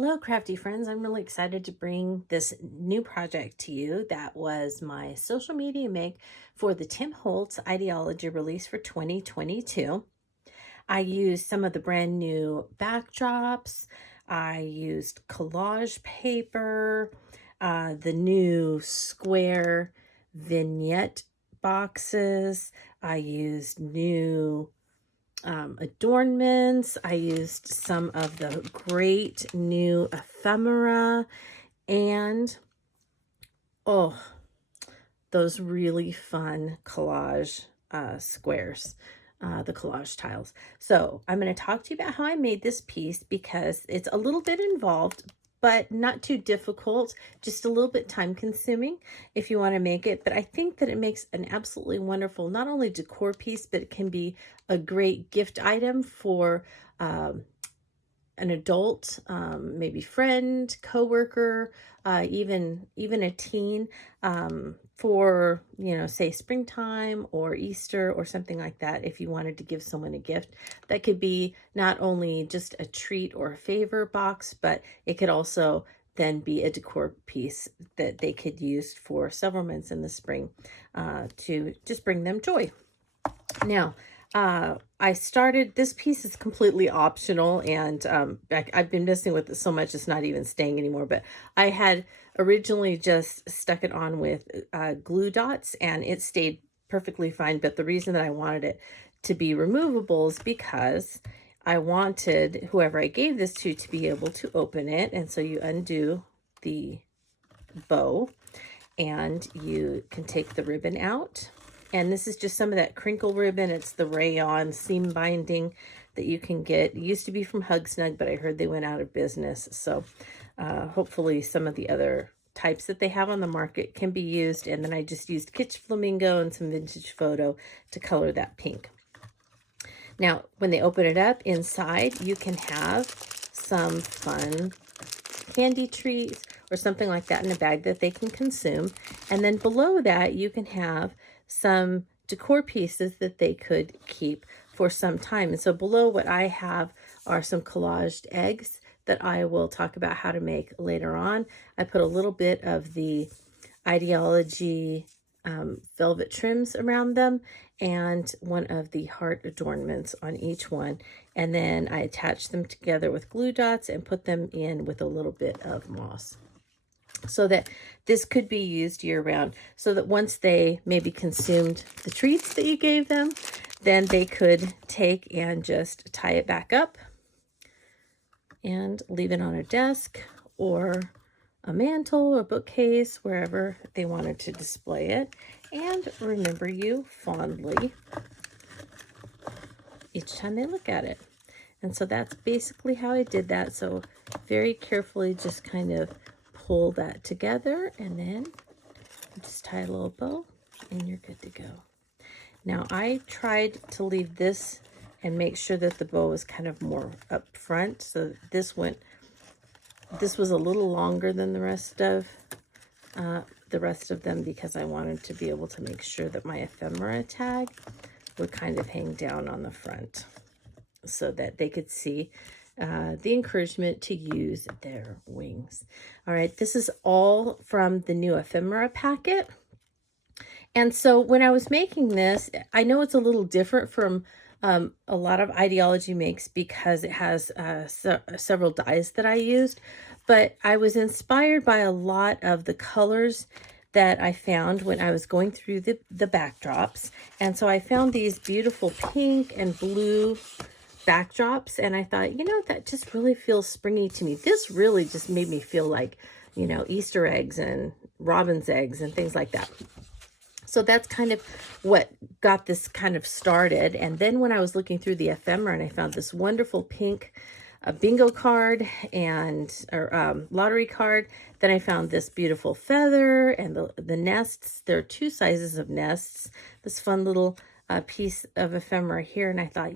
Hello, crafty friends. I'm really excited to bring this new project to you. That was my social media make for the Tim Holtz Idea-ology release for 2022. I used some of the brand new backdrops. I used collage paper, the new square vignette boxes. I used new adornments. I used some of the great new ephemera and, oh, those really fun collage squares, the collage tiles. So I'm going to talk to you about how I made this piece because it's a little bit involved, but not too difficult, just a little bit time consuming if you want to make it. But I think that it makes an absolutely wonderful, not only decor piece, but it can be a great gift item for an adult, maybe friend, coworker, even a teen, for, say springtime or Easter or something like that. If you wanted to give someone a gift, that could be not only just a treat or a favor box, but it could also then be a decor piece that they could use for several months in the spring, to just bring them joy. Now, I started, this piece is completely optional, and I've been messing with it so much it's not even staying anymore, but I had originally just stuck it on with glue dots and it stayed perfectly fine. But the reason that I wanted it to be removable is because I wanted whoever I gave this to be able to open it. And so you undo the bow and you can take the ribbon out. And this is just some of that crinkle ribbon. It's the rayon seam binding that you can get. It used to be from Hug Snug, but I heard they went out of business. So hopefully some of the other types that they have on the market can be used. And then I just used Kitsch Flamingo and some Vintage Photo to color that pink. Now, when they open it up inside, you can have some fun candy treats or something like that in a bag that they can consume. And then below that, you can have some decor pieces that they could keep for some time. And so below what I have are some collaged eggs that I will talk about how to make later on. I put a little bit of the Idea-ology velvet trims around them and one of the heart adornments on each one. And then I attached them together with glue dots and put them in with a little bit of moss, so that this could be used year round, so that once they maybe consumed the treats that you gave them, then they could take and just tie it back up and leave it on a desk or a mantle or bookcase, wherever they wanted to display it, and remember you fondly each time they look at it. And so that's basically how I did that. So very carefully just kind of pull that together, and then just tie a little bow and you're good to go. Now I tried to leave this and make sure that the bow was kind of more up front, so this was a little longer than the rest of them, because I wanted to be able to make sure that my ephemera tag would kind of hang down on the front so that they could see the encouragement to use their wings. All right, this is all from the new ephemera packet. And so when I was making this, I know it's a little different from a lot of Idea-ology makes because it has several dyes that I used, but I was inspired by a lot of the colors that I found when I was going through the backdrops. And so I found these beautiful pink and blue backdrops, and I thought, that just really feels springy to me. This really just made me feel like, Easter eggs and robin's eggs and things like that. So that's kind of what got this kind of started. And then when I was looking through the ephemera and I found this wonderful pink bingo card and lottery card, then I found this beautiful feather and the nests. There are two sizes of nests, this fun little piece of ephemera here. And I thought,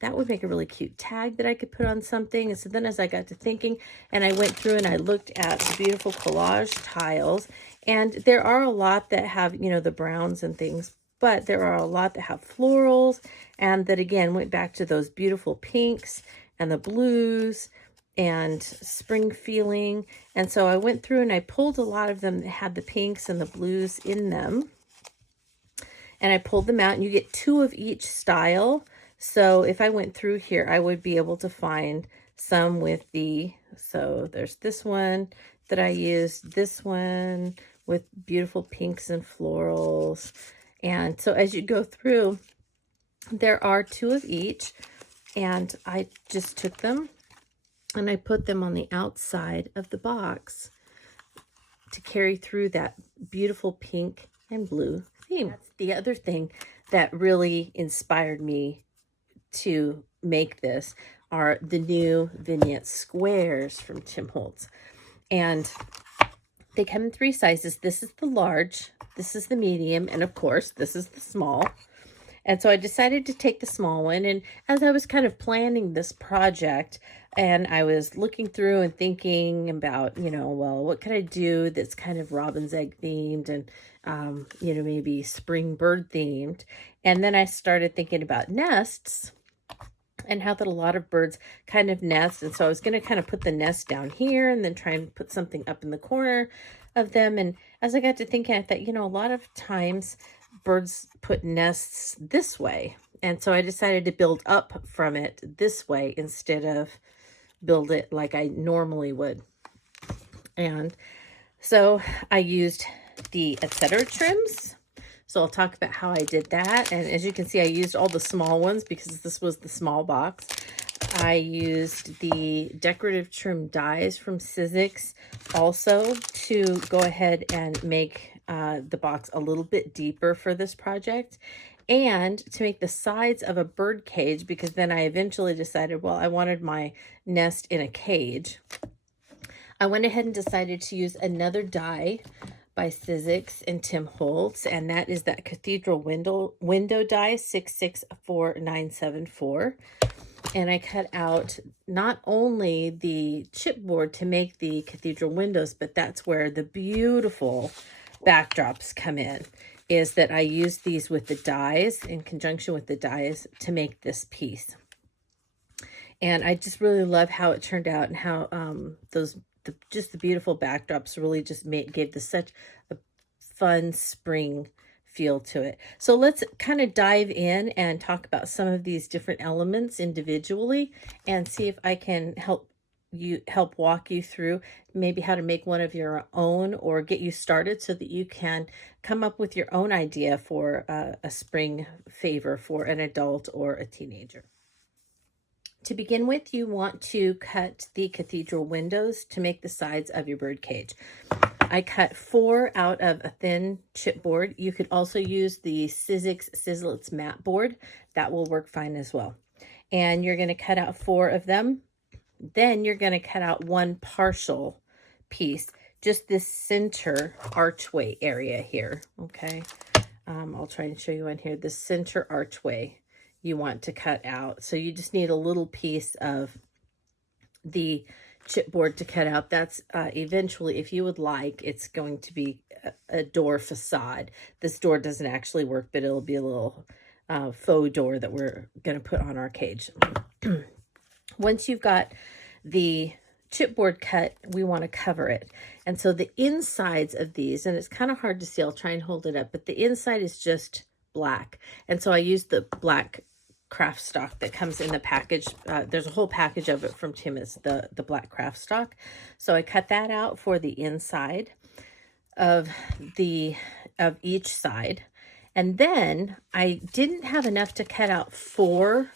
that would make a really cute tag that I could put on something. And so then as I got to thinking and I went through and I looked at the beautiful collage tiles, and there are a lot that have, the browns and things, but there are a lot that have florals and that again went back to those beautiful pinks and the blues and spring feeling. And so I went through and I pulled a lot of them that had the pinks and the blues in them. And I pulled them out, and you get 2 of each style. So if I went through here, I would be able to find some with so there's this one that I used, this one with beautiful pinks and florals. And so as you go through, there are 2 of each, and I just took them and I put them on the outside of the box to carry through that beautiful pink and blue theme. That's the other thing that really inspired me to make this are the new Vignette Squares from Tim Holtz. And they come in 3 sizes. This is the large, this is the medium, and of course, this is the small. And so I decided to take the small one. And as I was kind of planning this project, and I was looking through and thinking about, well, what could I do that's kind of robin's egg themed and, maybe spring bird themed. And then I started thinking about nests and how that a lot of birds kind of nest. And so I was going to kind of put the nest down here and then try and put something up in the corner of them. And as I got to thinking, I thought, a lot of times birds put nests this way. And so I decided to build up from it this way instead of build it like I normally would. And so I used the etc. trims. So I'll talk about how I did that. And as you can see, I used all the small ones because this was the small box. I used the decorative trim dies from Sizzix also to go ahead and make the box a little bit deeper for this project, and to make the sides of a bird cage, because then I eventually decided, well, I wanted my nest in a cage. I went ahead and decided to use another die by Sizzix and Tim Holtz, and that is that cathedral window die 664974. And I cut out not only the chipboard to make the cathedral windows, but that's where the beautiful backdrops come in, is that I used these with the dies, in conjunction with the dies, to make this piece. And I just really love how it turned out, and how just the beautiful backdrops really just gave this such a fun spring feel to it. So let's kind of dive in and talk about some of these different elements individually and see if I can help walk you through maybe how to make one of your own, or get you started so that you can come up with your own idea for a spring favor for an adult or a teenager. To begin with, you want to cut the cathedral windows to make the sides of your bird cage. I cut 4 out of a thin chipboard. You could also use the Sizzix Sizzlets mat board. That will work fine as well. And you're going to cut out 4 of them. Then you're going to cut out 1 partial piece, just this center archway area here. Okay. I'll try and show you on here. The center archway you want to cut out. So you just need a little piece of the chipboard to cut out. That's eventually, if you would like, it's going to be a door facade. This door doesn't actually work, but it'll be a little faux door that we're going to put on our cage. Once you've got the chipboard cut, we want to cover it. And so the insides of these, and it's kind of hard to see, I'll try and hold it up, but the inside is just black. And so I used the black craft stock that comes in the package. There's a whole package of it from Tim, is the black craft stock. So I cut that out for the inside of each side. And then I didn't have enough to cut out 4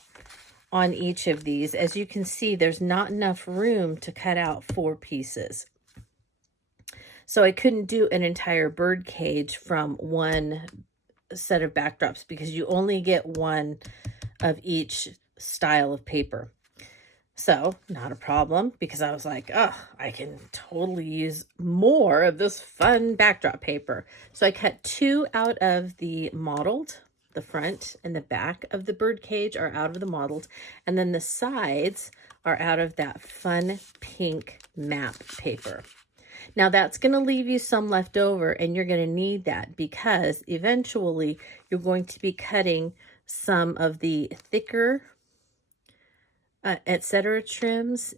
on each of these. As you can see, there's not enough room to cut out 4 pieces. So I couldn't do an entire bird cage from 1 set of backdrops, because you only get 1 of each style of paper. So not a problem, because I was like, oh, I can totally use more of this fun backdrop paper. So I cut 2 out of the mottled. The front and the back of the bird cage are out of the mottled, and then the sides are out of that fun pink map paper. Now that's going to leave you some left over, and you're going to need that, because eventually you're going to be cutting some of the thicker etc. trims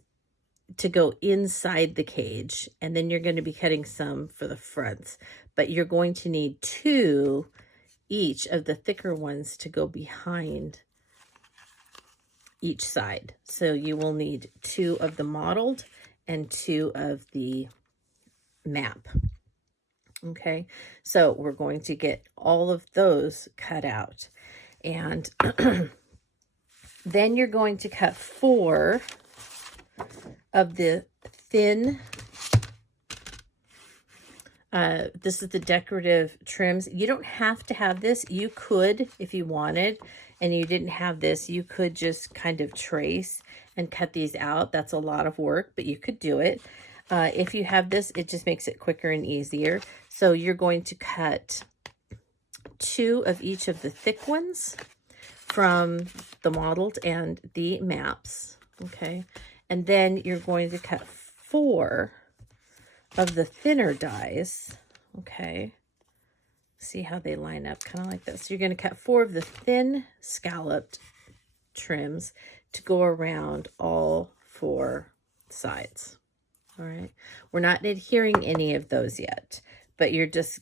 to go inside the cage, and then you're going to be cutting some for the fronts, but you're going to need 2 each of the thicker ones to go behind each side. So you will need 2 of the mottled and 2 of the map. Okay, so we're going to get all of those cut out, and then you're going to cut 4 of the thin, this is the decorative trims. You don't have to have this. You could, if you wanted, and you didn't have this, you could just kind of trace and cut these out. That's a lot of work, but you could do it. If you have this, it just makes it quicker and easier. So you're going to cut 2 of each of the thick ones from the mottled and the maps, okay? And then you're going to cut 4 of the thinner dies, okay? See how they line up, kind of like this. So you're going to cut 4 of the thin scalloped trims to go around all 4 sides. All right, we're not adhering any of those yet, but you're just,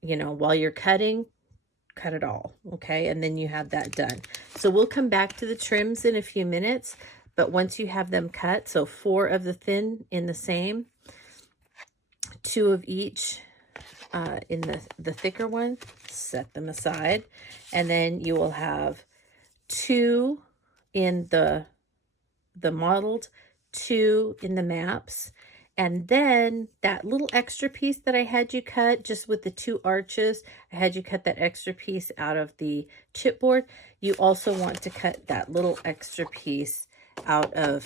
you know, while you're cutting, cut it all, okay? And then you have that done. So we'll come back to the trims in a few minutes, but once you have them cut, so 4 of the thin in the same, 2 of each in the thicker one, set them aside, and then you will have 2 in the mottled, 2 in the maps, and then that little extra piece that I had you cut just with the 2 arches, I had you cut that extra piece out of the chipboard. You also want to cut that little extra piece out of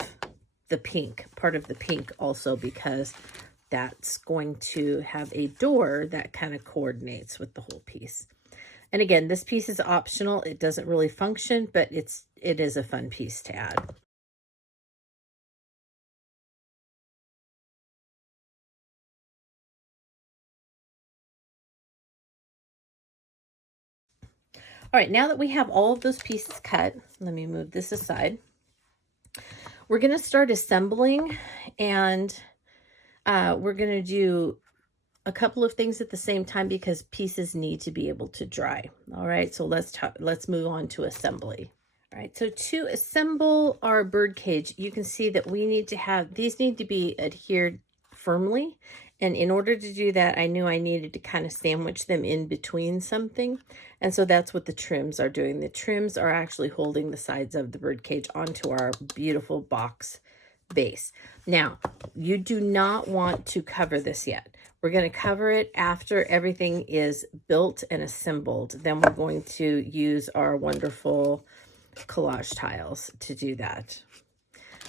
the pink, part of the pink also, because that's going to have a door that kind of coordinates with the whole piece. And again, this piece is optional. It doesn't really function, but it is a fun piece to add. All right, now that we have all of those pieces cut, let me move this aside. We're going to start assembling, and we're going to do a couple of things at the same time because pieces need to be able to dry. All right, so let's move on to assembly. All right, so to assemble our bird cage, you can see that we need to have, these need to be adhered firmly. And in order to do that, I knew I needed to kind of sandwich them in between something. And so that's what the trims are doing. The trims are actually holding the sides of the bird cage onto our beautiful box base. Now, you do not want to cover this yet. We're going to cover it after everything is built and assembled. Then we're going to use our wonderful collage tiles to do that.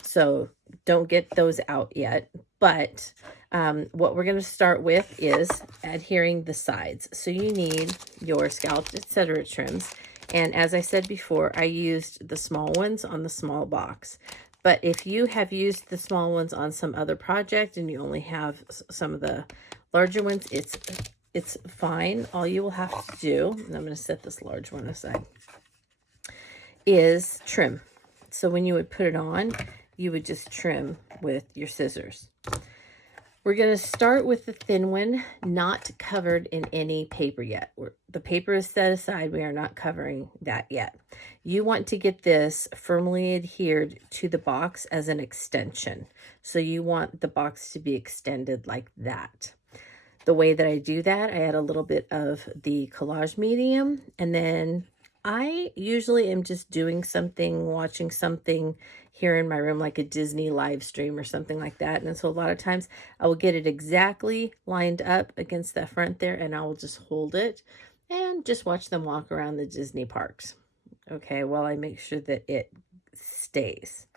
So don't get those out yet, but what we're going to start with is adhering the sides. So you need your scalloped, etc. trims. And as I said before, I used the small ones on the small box. But if you have used the small ones on some other project and you only have some of the larger ones, it's fine. All you will have to do, and I'm going to set this large one aside, is trim. So when you would put it on, you would just trim with your scissors. We're going to start with the thin one, not covered in any paper yet. The paper is set aside. We are not covering that yet. You want to get this firmly adhered to the box as an extension. So you want the box to be extended like that. The way that I do that, I add a little bit of the collage medium, and then I usually am just doing something, watching something here in my room, like a Disney live stream or something like that. And so a lot of times I will get it exactly lined up against that front there, and I will just hold it and just watch them walk around the Disney parks. Okay, while I make sure that it stays.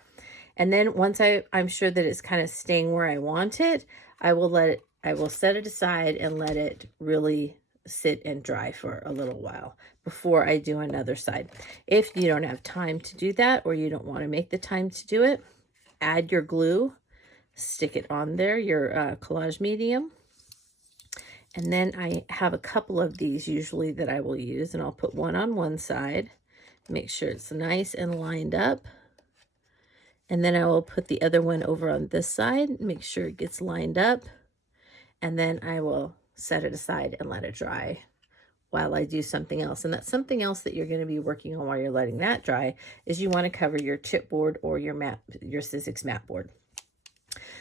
And then once I'm sure that it's kind of staying where I want it, I will set it aside and let it really sit and dry for a little while before I do another side. If you don't have time to do that, or you don't want to make the time to do it, add your glue, stick it on there, your collage medium. And then I have a couple of these usually that I will use, and I'll put one on one side, make sure it's nice and lined up. And then I will put the other one over on this side, make sure it gets lined up, and then I will set it aside and let it dry while I do something else. And that's something else that you're going to be working on while you're letting that dry, is you want to cover your chipboard or your Sizzix mat board.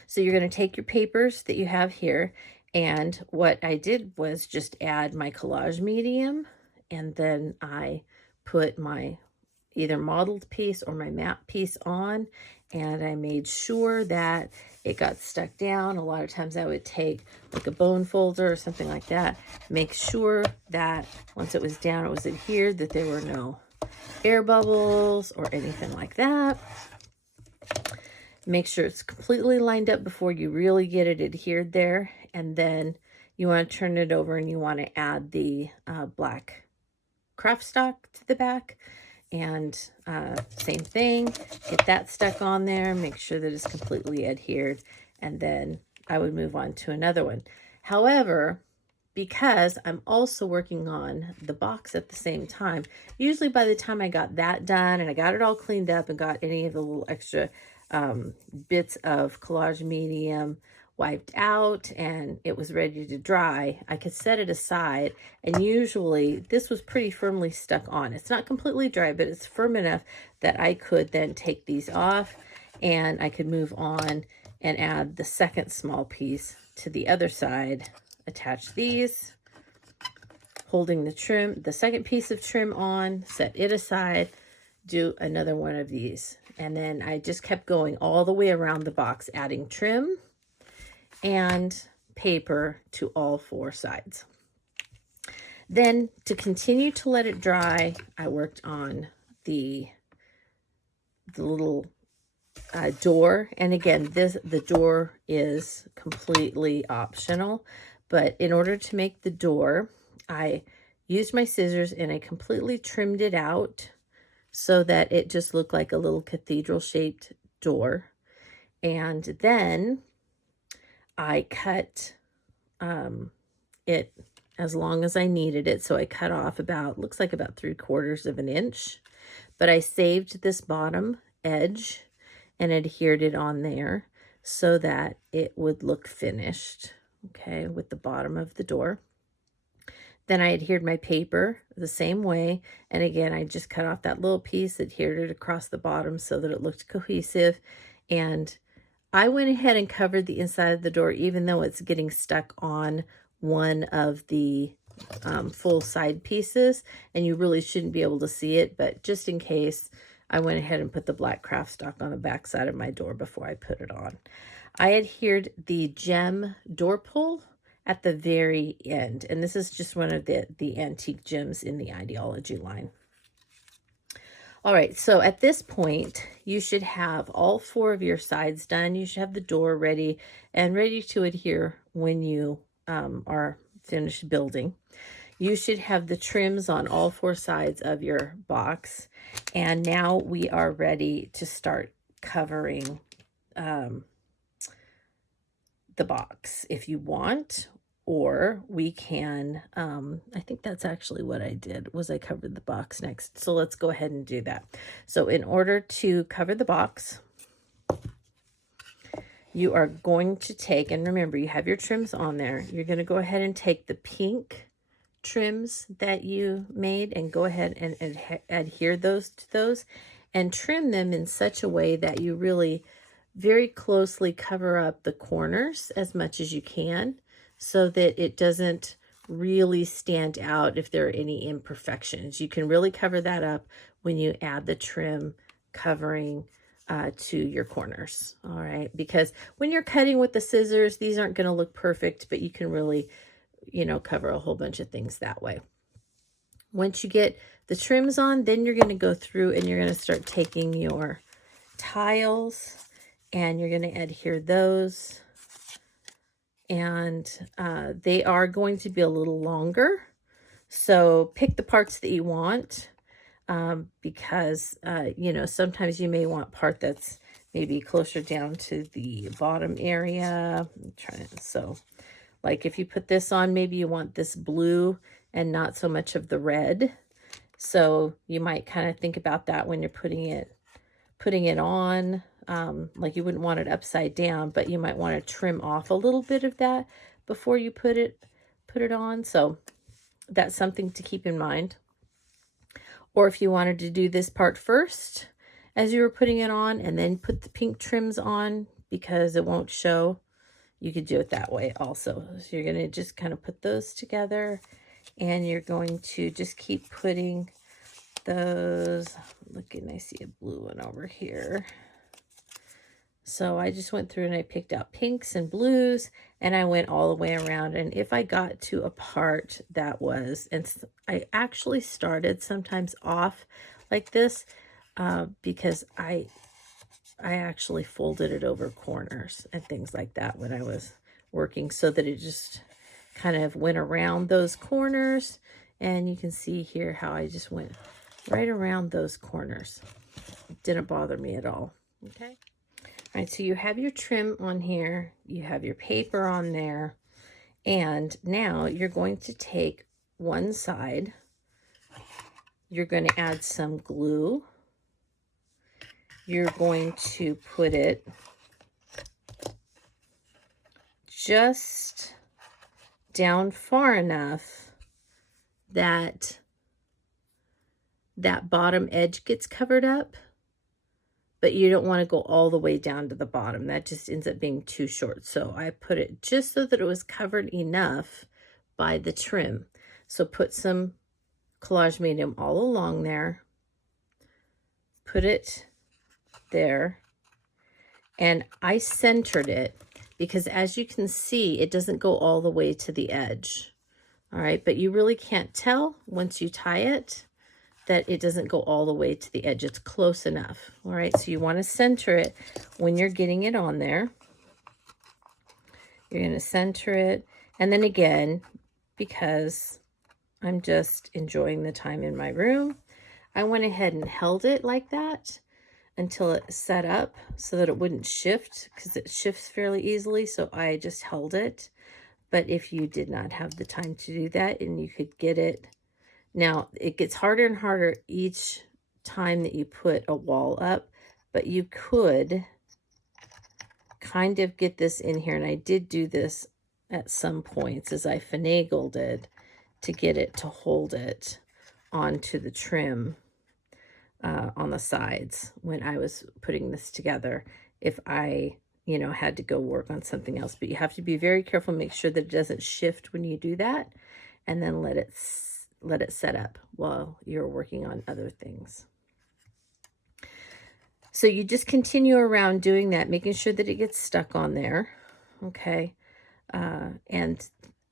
So you're going to take your papers that you have here, and what I did was just add my collage medium, and then I put my either modeled piece or my matte piece on, and I made sure that it got stuck down. A lot of times I would take like a bone folder or something like that, make sure that once it was down, it was adhered, that there were no air bubbles or anything like that. Make sure it's completely lined up before you really get it adhered there, and then you want to turn it over and you want to add the black craft stock to the back. And same thing, get that stuck on there, make sure that it's completely adhered, and then I would move on to another one. However, because I'm also working on the box at the same time, usually by the time I got that done and I got it all cleaned up and got any of the little extra bits of collage medium wiped out and it was ready to dry, I could set it aside, and usually this was pretty firmly stuck on. It's not completely dry, but it's firm enough that I could then take these off and I could move on and add the second small piece to the other side, attach these, holding the trim, the second piece of trim on, set it aside, do another one of these, and then I just kept going all the way around the box, adding trim and paper to all four sides. Then to continue to let it dry, I worked on the little door. And again, the door is completely optional, but in order to make the door, I used my scissors and I completely trimmed it out so that it just looked like a little cathedral shaped door. And then I cut it as long as I needed it. So I cut off about, looks like about 3/4 of an inch, but I saved this bottom edge and adhered it on there so that it would look finished, okay, with the bottom of the door. Then I adhered my paper the same way, and again, I just cut off that little piece, adhered it across the bottom so that it looked cohesive, and I went ahead and covered the inside of the door even though it's getting stuck on one of the full side pieces, and you really shouldn't be able to see it, but just in case, I went ahead and put the black craft stock on the back side of my door before I put it on. I adhered the gem door pull at the very end, and this is just one of the antique gems in the Idea-ology line. All right, so at this point, you should have all four of your sides done. You should have the door ready and ready to adhere when you are finished building. You should have the trims on all four sides of your box. And now we are ready to start covering the box if you want, or we can, I think that's actually what I did, was I covered the box next. So let's go ahead and do that. So in order to cover the box, you are going to take, and remember you have your trims on there, you're going to go ahead and take the pink trims that you made and go ahead and adhere those to those and trim them in such a way that you really very closely cover up the corners as much as you can so that it doesn't really stand out if there are any imperfections. You can really cover that up when you add the trim covering to your corners, all right? Because when you're cutting with the scissors, these aren't going to look perfect, but you can really, you know, cover a whole bunch of things that way. Once you get the trims on, then you're going to go through and you're going to start taking your tiles and you're going to adhere those. And they are going to be a little longer. So pick the parts that you want because, you know, sometimes you may want part that's maybe closer down to the bottom area. So like if you put this on, maybe you want this blue and not so much of the red. So you might kind of think about that when you're putting it on. like you wouldn't want it upside down, but you might want to trim off a little bit of that before you put it on. So that's something to keep in mind. Or if you wanted to do this part first as you were putting it on and then put the pink trims on because it won't show, you could do it that way also. So you're going to just kind of put those together, and you're going to just keep putting those. Looking, I see a blue one over here. So I just went through and I picked out pinks and blues, and I went all the way around. And if I got to a part that was, and I actually started sometimes off like this because I actually folded it over corners and things like that when I was working, so that it just kind of went around those corners. And you can see here how I just went right around those corners. It didn't bother me at all. Okay. All right, so you have your trim on here, you have your paper on there, and now you're going to take one side, you're going to add some glue, you're going to put it just down far enough that that bottom edge gets covered up, but you don't want to go all the way down to the bottom. That just ends up being too short. So I put it just so that it was covered enough by the trim. So put some collage medium all along there, put it there, and I centered it because, as you can see, it doesn't go all the way to the edge. All right, but you really can't tell once you tie it that it doesn't go all the way to the edge. It's close enough. All right, so you want to center it when you're getting it on there. You're going to center it. And then again, because I'm just enjoying the time in my room, I went ahead and held it like that until it set up so that it wouldn't shift, because it shifts fairly easily. So I just held it. But if you did not have the time to do that and you could get it, now it gets harder and harder each time that you put a wall up, but you could kind of get this in here. And I did do this at some points as I finagled it to get it to hold it onto the trim on the sides when I was putting this together, if I, you know, had to go work on something else. But you have to be very careful, make sure that it doesn't shift when you do that, and then let it set up while you're working on other things. So you just continue around doing that, making sure that it gets stuck on there, okay, and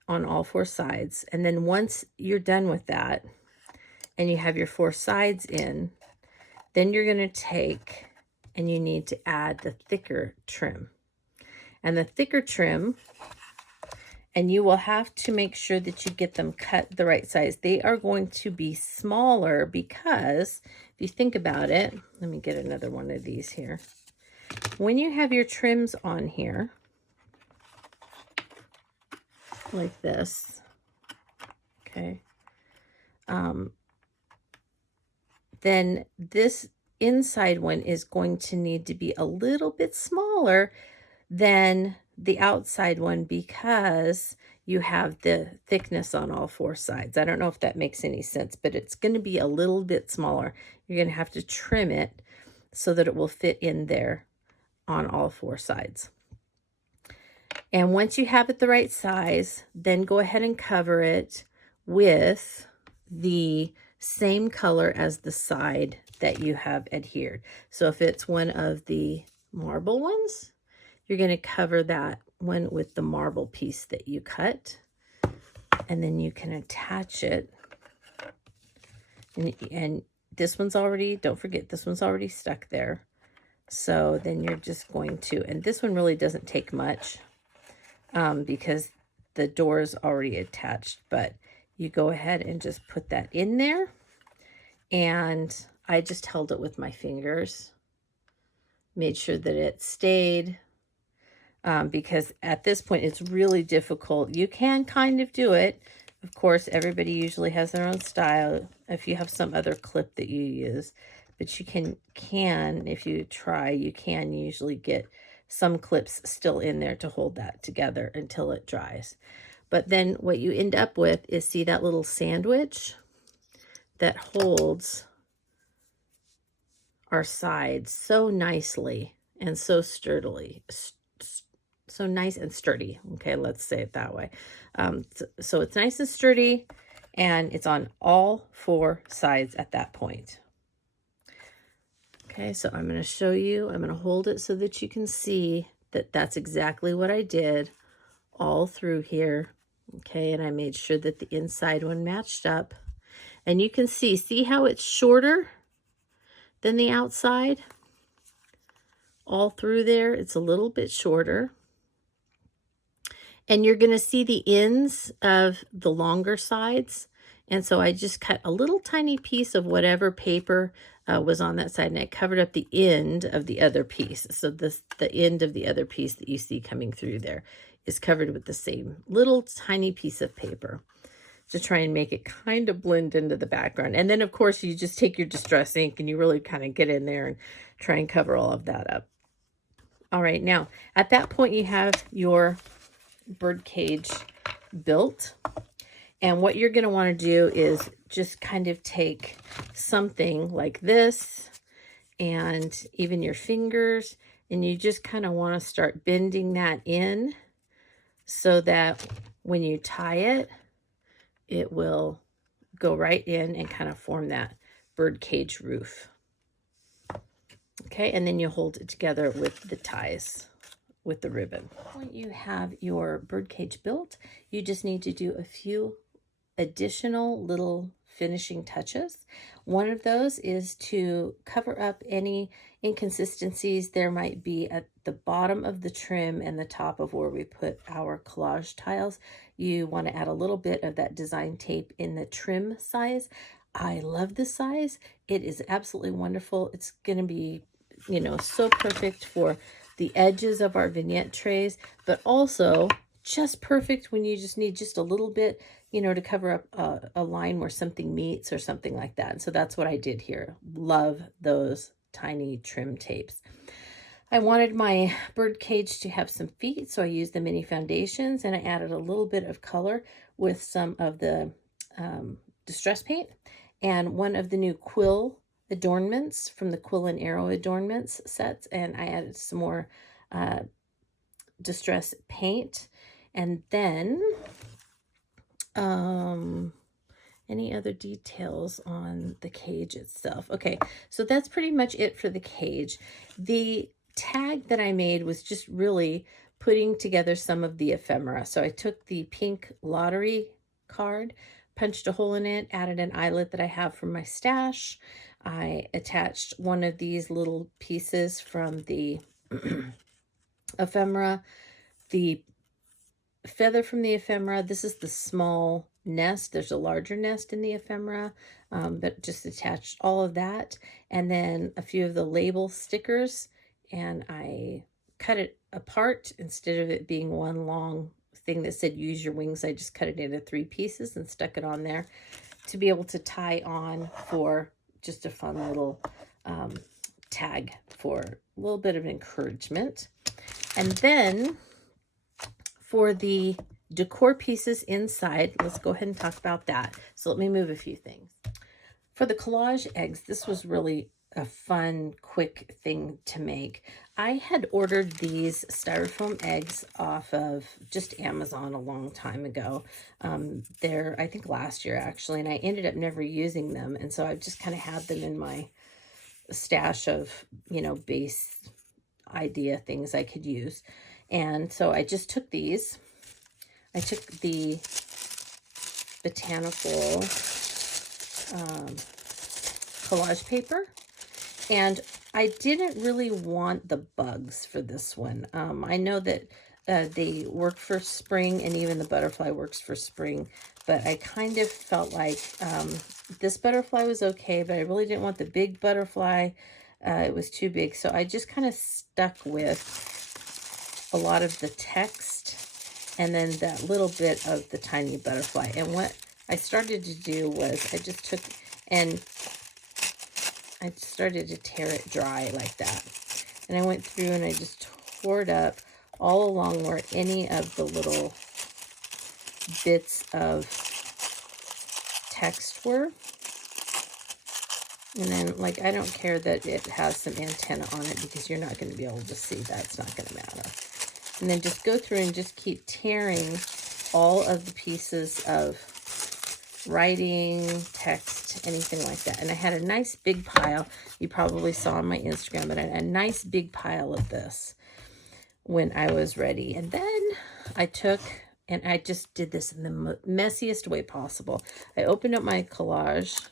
on all four sides. And then once you're done with that and you have your four sides in, then you're going to take and you need to add the thicker trim. And the thicker trim, and you will have to make sure that you get them cut the right size. They are going to be smaller because if you think about it, let me get another one of these here. When you have your trims on here, like this, okay, then this inside one is going to need to be a little bit smaller than the outside one because you have the thickness on all four sides. I don't know if that makes any sense, but it's going to be a little bit smaller. You're going to have to trim it so that it will fit in there on all four sides. And once you have it the right size, then go ahead and cover it with the same color as the side that you have adhered. So if it's one of the marble ones, you're going to cover that one with the marble piece that you cut, and then you can attach it. And this one's already, don't forget, this one's already stuck there. So then you're just going to, and this one really doesn't take much because the door is already attached, but you go ahead and just put that in there. And I just held it with my fingers, made sure that it stayed, because at this point it's really difficult. You can kind of do it. Of course, everybody usually has their own style if you have some other clip that you use, but you can, if you try, you can usually get some clips still in there to hold that together until it dries. But then what you end up with is, see that little sandwich that holds our sides so nicely and so sturdily, so nice and sturdy. Okay, let's say it that way. So it's nice and sturdy, and it's on all 4 sides at that point. Okay, so I'm going to show you. I'm going to hold it so that you can see that that's exactly what I did all through here. Okay, and I made sure that the inside one matched up. And you can see how it's shorter than the outside? All through there, it's a little bit shorter. And you're going to see the ends of the longer sides. And so I just cut a little tiny piece of whatever paper was on that side, and I covered up the end of the other piece. So the end of the other piece that you see coming through there is covered with the same little tiny piece of paper to try and make it kind of blend into the background. And then, of course, you just take your distress ink and you really kind of get in there and try and cover all of that up. All right, now, at that point, you have your birdcage built. And what you're going to want to do is just kind of take something like this and even your fingers, and you just kind of want to start bending that in so that when you tie it, it will go right in and kind of form that birdcage roof. Okay, and then you hold it together with the ties, with the ribbon. When you have your birdcage built, you just need to do a few additional little finishing touches. One of those is to cover up any inconsistencies there might be at the bottom of the trim and the top of where we put our collage tiles. You want to add a little bit of that design tape in the trim size. I love this size. It is absolutely wonderful. It's going to be, you know, so perfect for the edges of our vignette trays, but also just perfect when you just need just a little bit, you know, to cover up a line where something meets or something like that. And so that's what I did here. Love those tiny trim tapes. I wanted my birdcage to have some feet, so I used the mini foundations, and I added a little bit of color with some of the distress paint and one of the new quill adornments from the Quill and Arrow adornments sets, and I added some more distress paint. And then any other details on the cage itself? Okay, so that's pretty much it for the cage. The tag that I made was just really putting together some of the ephemera. So I took the pink lottery card, punched a hole in it, added an eyelet that I have from my stash. I attached one of these little pieces from the ephemera, the feather from the ephemera. This is the small nest. There's a larger nest in the ephemera, but just attached all of that. And then a few of the label stickers, and I cut it apart. Instead of it being one long thing that said use your wings, I just cut it into 3 pieces and stuck it on there to be able to tie on for just a fun little tag for a little bit of encouragement. And then for the decor pieces inside, let's go ahead and talk about that. So let me move a few things. For the collage eggs, this was really a fun, quick thing to make. I had ordered these styrofoam eggs off of just Amazon a long time ago. They're, I think last year actually, and I ended up never using them. And so I've just kind of had them in my stash of, you know, base idea things I could use. And so I just took these. I took the botanical collage paper, and I didn't really want the bugs for this one. I know that they work for spring, and even the butterfly works for spring, but I kind of felt like this butterfly was okay, but I really didn't want the big butterfly. It was too big, so I just kind of stuck with a lot of the text and then that little bit of the tiny butterfly. And what I started to do was I just took and I started to tear it dry like that. And I went through and I just tore it up all along where any of the little bits of text were. And then, like, I don't care that it has some antenna on it because you're not going to be able to see that. It's not going to matter. And then just go through and just keep tearing all of the pieces of writing, text, anything like that. And I had a nice big pile. You probably saw on my Instagram, but a nice big pile of this when I was ready. And then I took, and I just did this in the messiest way possible. I opened up my collage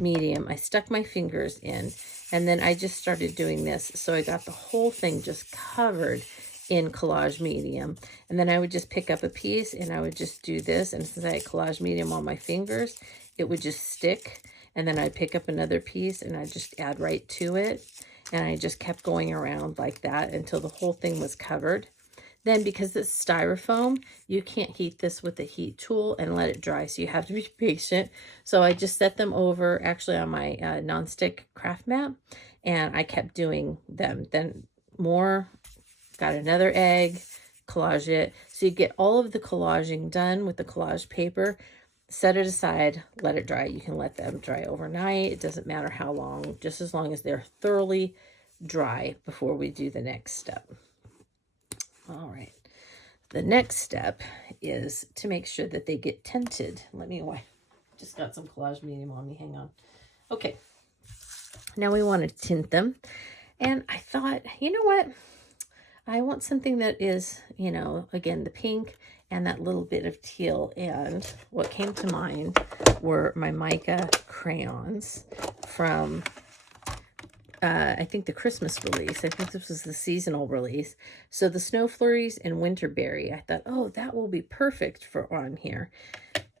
medium, I stuck my fingers in, and then I just started doing this. So I got the whole thing just covered in collage medium. And then I would just pick up a piece and I would just do this. And since I had collage medium on my fingers, it would just stick. And then I'd pick up another piece and I'd just add right to it. And I just kept going around like that until the whole thing was covered. Then, because it's styrofoam, you can't heat this with a heat tool and let it dry, so you have to be patient. So I just set them over actually on my nonstick craft mat, and I kept doing them. Then more, got another egg, collage it. So you get all of the collaging done with the collage paper, set it aside, let it dry. You can let them dry overnight. It doesn't matter how long, just as long as they're thoroughly dry before we do the next step. All right, the next step is to make sure that they get tinted. Let me, just got some collage medium on me, hang on. Okay, now we want to tint them. And I thought, you know what? I want something that is, you know, again, the pink and that little bit of teal. And what came to mind were my mica crayons from I think the Christmas release. I think this was the seasonal release. So the Snow Flurries and Winterberry. I thought, oh, that will be perfect for on here.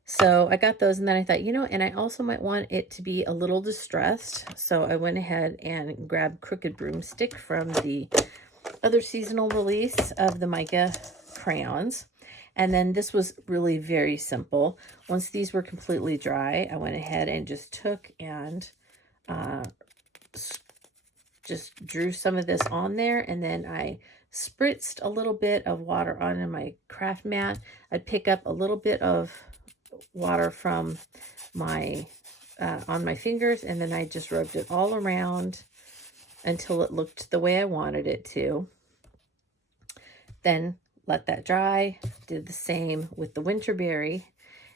So I got those, and then I thought, you know, and I also might want it to be a little distressed. So I went ahead and grabbed Crooked Broomstick from the other seasonal release of the mica crayons. And then this was really very simple. Once these were completely dry, I went ahead and just took and just drew some of this on there, and then I spritzed a little bit of water onto my craft mat. I'd pick up a little bit of water from my on my fingers, and then I just rubbed it all around until it looked the way I wanted it to. Then let that dry. Did the same with the Winterberry.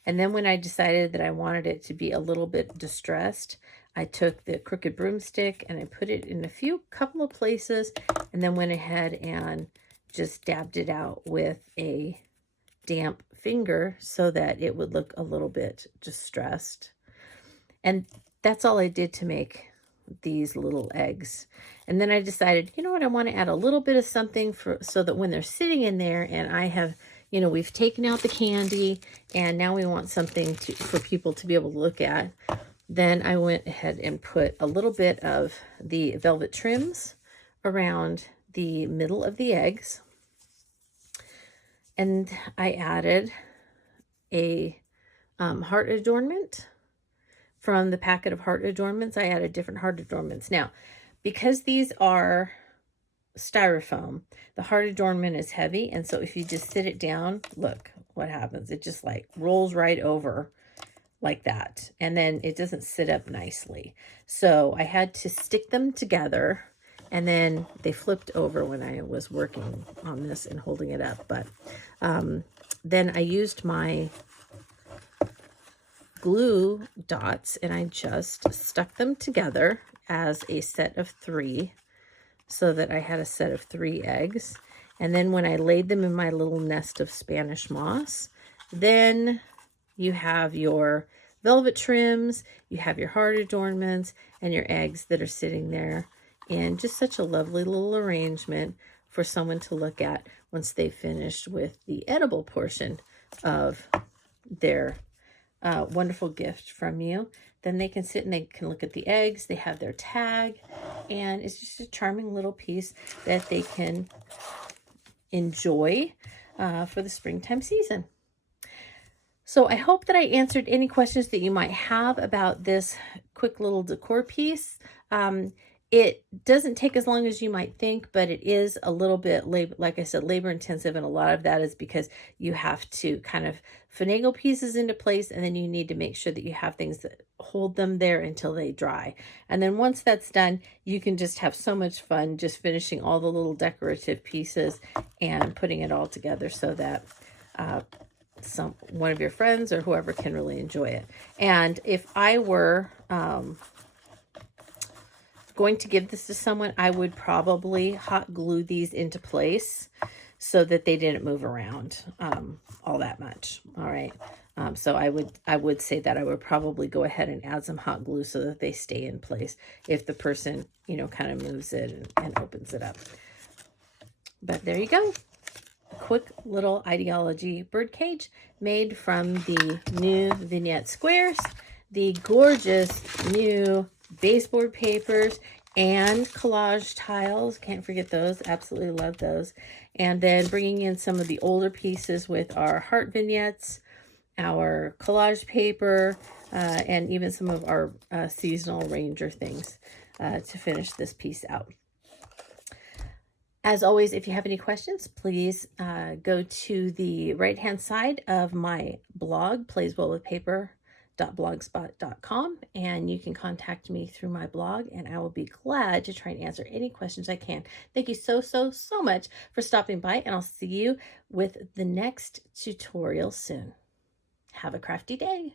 And then when I decided that I wanted it to be a little bit distressed, I took the Crooked Broomstick and I put it in a couple of places, and then went ahead and just dabbed it out with a damp finger so that it would look a little bit distressed. And that's all I did to make these little eggs. And then I decided, you know what, I want to add a little bit of something so that when they're sitting in there and I have, you know, we've taken out the candy and now we want something for people to be able to look at. Then I went ahead and put a little bit of the velvet trims around the middle of the eggs. And I added a heart adornment from the packet of heart adornments. I added different heart adornments. Now, because these are styrofoam, the heart adornment is heavy. And so if you just sit it down, look what happens. It just like rolls right over like that. And then it doesn't sit up nicely. So I had to stick them together, and then they flipped over when I was working on this and holding it up. But then I used my glue dots and I just stuck them together as a set of 3 so that I had a set of 3 eggs. And then when I laid them in my little nest of Spanish moss, then you have your velvet trims, you have your heart adornments, and your eggs that are sitting there in just such a lovely little arrangement for someone to look at once they've finished with the edible portion of their wonderful gift from you. Then they can sit and they can look at the eggs. They have their tag, and it's just a charming little piece that they can enjoy for the springtime season. So I hope that I answered any questions that you might have about this quick little decor piece. It doesn't take as long as you might think, but it is a little bit labor, like I said, labor intensive. And a lot of that is because you have to kind of finagle pieces into place, and then you need to make sure that you have things that hold them there until they dry. And then once that's done, you can just have so much fun just finishing all the little decorative pieces and putting it all together so that one of your friends or whoever can really enjoy it. And if I were going to give this to someone, I would probably hot glue these into place so that they didn't move around all that much. All right. So I would say that I would probably go ahead and add some hot glue so that they stay in place if the person, you know, kind of moves it and opens it up. But there you go. Quick little Idea-ology birdcage made from the new Vignette Squares, the gorgeous new baseboard papers, and collage tiles. Can't forget those. Absolutely love those. And then bringing in some of the older pieces with our heart vignettes, our collage paper, and even some of our seasonal ranger things to finish this piece out. As always, if you have any questions, please go to the right-hand side of my blog, playswellwithpaper.blogspot.com, and you can contact me through my blog, and I will be glad to try and answer any questions I can. Thank you so much for stopping by, and I'll see you with the next tutorial soon. Have a crafty day.